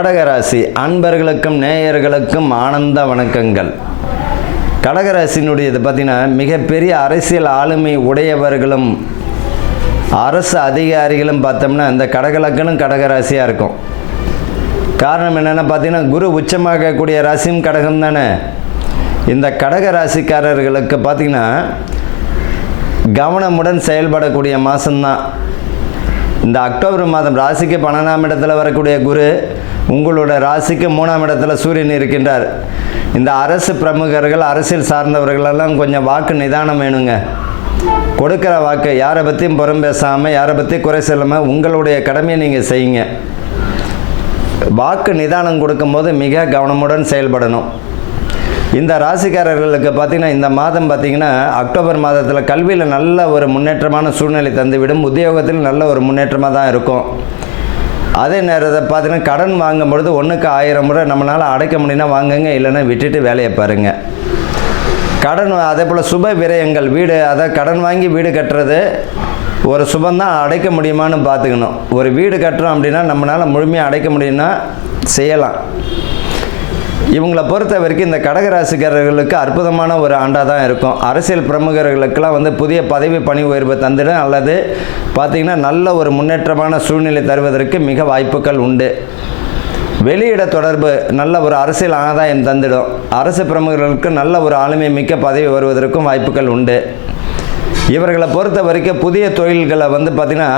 கடகராசி அன்பர்களுக்கும் நேயர்களுக்கும் ஆனந்த வணக்கங்கள். கடகராசினுடையது பார்த்திங்கன்னா மிகப்பெரிய அரசியல் ஆளுமை உடையவர்களும் அரசு அதிகாரிகளும் பார்த்தோம்னா இந்த கடகலக்கணம் கடகராசியாக இருக்கும். காரணம் என்னென்னா பார்த்தீங்கன்னா குரு உச்சமாகக்கூடிய ராசியும் கடகம் தானே. இந்த கடகராசிக்காரர்களுக்கு பார்த்திங்கன்னா கவனமுடன் செயல்படக்கூடிய மாதம்தான் இந்த அக்டோபர் மாதம். ராசிக்கு 12ஆம் இடத்துல வரக்கூடிய குரு உங்களோட ராசிக்கு 3ஆம் இடத்துல சூரியன் இருக்கின்றார். இந்த அரசு பிரமுகர்கள் அரசியல் சார்ந்தவர்களெல்லாம் கொஞ்சம் வாக்கு நிதானம் வேணுங்க. கொடுக்குற வாக்கு யாரை பற்றியும் புறம் பேசாமல் யாரை பற்றி குறை சொல்லாமல் உங்களுடைய கடமையை நீங்கள் செய்யுங்க. வாக்கு நிதானம் கொடுக்கும்போது மிக கவனமுடன் செயல்படணும். இந்த ராசிக்காரர்களுக்கு பார்த்திங்கன்னா இந்த மாதம் பார்த்திங்கன்னா அக்டோபர் மாதத்தில் கல்வியில் நல்ல ஒரு முன்னேற்றமான சூழ்நிலை தந்துவிடும். உத்தியோகத்தில் நல்ல ஒரு முன்னேற்றமாக தான் இருக்கும். அதே நேரத்தை பார்த்திங்கன்னா கடன் வாங்கும் பொழுது 1க்கு 1000 முறை நம்மளால் அடைக்க முடியும்னா வாங்குங்க, இல்லைன்னா விட்டுட்டு வேலையை பாருங்கள். கடன் அதே போல் சுப விரயங்கள் வீடு, அதை கடன் வாங்கி வீடு கட்டுறது ஒரு சுபந்தான், அடைக்க முடியுமான்னு பார்த்துக்கணும். ஒரு வீடு கட்டுறோம் அப்படின்னா நம்மளால் முழுமையாக அடைக்க முடியும்னா செய்யலாம். இவங்களை பொறுத்த வரைக்கும் இந்த கடகராசிக்காரர்களுக்கு அற்புதமான ஒரு ஆண்டாக தான் இருக்கும். அரசியல் பிரமுகர்களுக்கெல்லாம் புதிய பதவி பணி உயர்வு தந்துடும், அல்லது பார்த்திங்கன்னா நல்ல ஒரு முன்னேற்றமான சூழ்நிலை தருவதற்கு மிக வாய்ப்புகள் உண்டு. வெளியிட தொடர்பு நல்ல ஒரு அரசியல் ஆதாயம் தந்துடும். அரசு பிரமுகர்களுக்கு நல்ல ஒரு ஆளுமை மிக்க பதவி வருவதற்கும் வாய்ப்புகள் உண்டு. இவர்களை பொறுத்த வரைக்கும் புதிய தொழில்களை பார்த்திங்கன்னா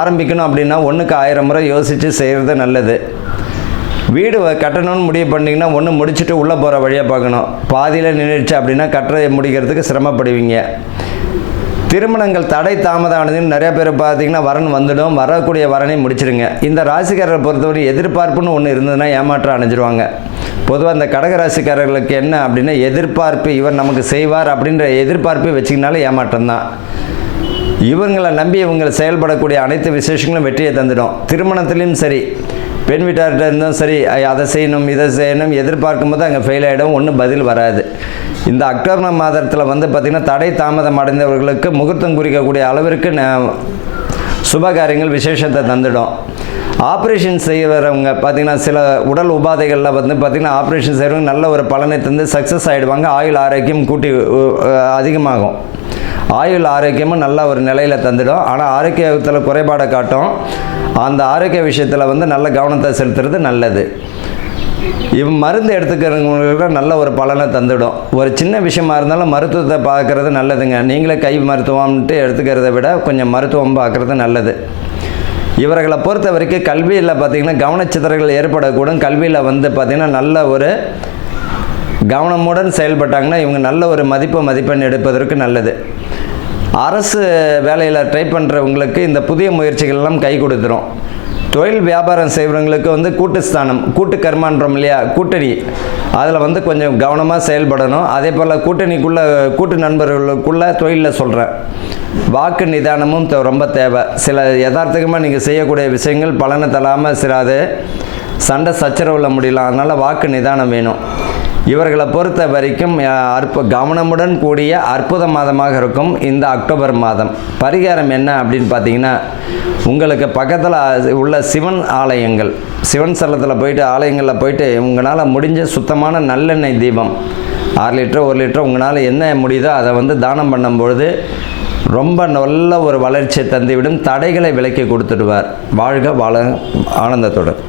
ஆரம்பிக்கணும் அப்படின்னா 1க்கு 1000 முறை யோசித்து செய்கிறது நல்லது. வீடு கட்டணும்னு முடிவு பண்ணிங்கன்னா ஒன்று முடிச்சுட்டு உள்ளே போகிற வழியாக பார்க்கணும். பாதியில் நின்றுச்சு அப்படின்னா கட்டுறதை முடிக்கிறதுக்கு சிரமப்படுவீங்க. திருமணங்கள் தடை தாமதம் ஆனதுன்னு நிறைய பேர் பார்த்திங்கன்னா வரன் வந்துடும். வரக்கூடிய வரனை முடிச்சிடுங்க. இந்த ராசிக்காரரை பொறுத்தவரை எதிர்பார்ப்புன்னு ஒன்று இருந்ததுன்னா ஏமாற்றம் அடைஞ்சிருவாங்க. பொதுவாக இந்த கடகராசிக்காரர்களுக்கு என்ன அப்படின்னா எதிர்பார்ப்பு, இவர் நமக்கு செய்வார் அப்படின்ற எதிர்பார்ப்பை வச்சிங்கனாலும் ஏமாற்றம் தான். இவங்களை நம்பி இவங்க செயல்படக்கூடிய அனைத்து விசேஷங்களும் வெற்றியை தந்துடும். திருமணத்திலையும் சரி, பெண் வீட்டார்கிட்ட இருந்தும் சரி, அதை செய்யணும் இதை செய்யணும் எதிர்பார்க்கும் போது அங்கே ஃபெயில் ஆகிடும், ஒன்றும் பதில் வராது. இந்த அக்டோபர் மாதத்தில் பார்த்திங்கன்னா தடை தாமதம் அடைந்தவர்களுக்கு முகூர்த்தம் குறிக்கக்கூடிய அளவிற்கு சுபகாரியங்கள் விசேஷத்தை தந்துடும். ஆப்ரேஷன் செய்கிறவங்க பார்த்திங்கன்னா சில உடல் உபாதைகளில் பார்த்திங்கன்னா ஆப்ரேஷன் செய்கிறவங்க நல்ல ஒரு பலனை தந்து சக்ஸஸ் ஆகிடுவாங்க. ஆயுள் ஆரோக்கியம் கூட்டி அதிகமாகும். ஆயுள் ஆரோக்கியமும் நல்ல ஒரு நிலையில் தந்துடும். ஆனால் ஆரோக்கியத்தில் குறைபாடை காட்டும். அந்த ஆரோக்கிய விஷயத்தில் நல்ல கவனத்தை செலுத்துறது நல்லது. மருந்து எடுத்துக்கிறவங்களுக்கு நல்ல ஒரு பலனை தந்துடும். ஒரு சின்ன விஷயமா இருந்தாலும் மருத்துவத்தை பார்க்குறது நல்லதுங்க. நீங்களே கை மருத்துவம்ன்ட்டு எடுத்துக்கிறத விட கொஞ்சம் மருத்துவம் பார்க்குறது நல்லது. இவர்களை பொறுத்த வரைக்கும் கல்வியில் பார்த்திங்கன்னா கவனச்சிதறல்கள் ஏற்படக்கூடும். கல்வியில் பார்த்திங்கன்னா நல்ல ஒரு கவனமுடன் செயல்பட்டாங்கன்னா இவங்க நல்ல ஒரு மதிப்பெண் எடுப்பதற்கு நல்லது. அரசு வேலையில் ட்ரை பண்ணுறவங்களுக்கு இந்த புதிய முயற்சிகள்லாம் கை கொடுத்துரும். தொழில் வியாபாரம் செய்கிறவங்களுக்கு கூட்டு ஸ்தானம், கூட்டு கர்மான்றோம் இல்லையா, கூட்டணி, அதில் கொஞ்சம் கவனமாக செயல்படணும். அதே போல் கூட்டு நண்பர்களுக்குள்ளே தொழிலில் சொல்கிறேன், வாக்கு நிதானமும் ரொம்ப தேவை. சில யதார்த்தமாக நீங்கள் செய்யக்கூடிய விஷயங்கள் பலனை தராமல் சில சண்டை சச்சரவில் முடியலாம். அதனால் வாக்கு நிதானம் வேணும். இவர்களை பொறுத்த வரைக்கும் கவனமுடன் கூடிய அற்புத மாதமாக இருக்கும் இந்த அக்டோபர் மாதம். பரிகாரம் என்ன அப்படின்னு பார்த்தீங்கன்னா, உங்களுக்கு பக்கத்தில் உள்ள சிவன் ஆலயங்கள், சிவன் ஸ்தலத்தில் போயிட்டு ஆலயங்களில் போயிட்டு உங்களால் முடிஞ்ச சுத்தமான நல்லெண்ணெய் தீபம் 6 லிட்டர் 1 லிட்டர் உங்களால் என்ன முடியுதோ அதை தானம் பண்ணும்பொழுது ரொம்ப நல்ல ஒரு வளர்ச்சியை தந்துவிடும். தடைகளை விலக்கி கொடுத்துடுவார். வாழ்க ஆனந்தத்துடன்.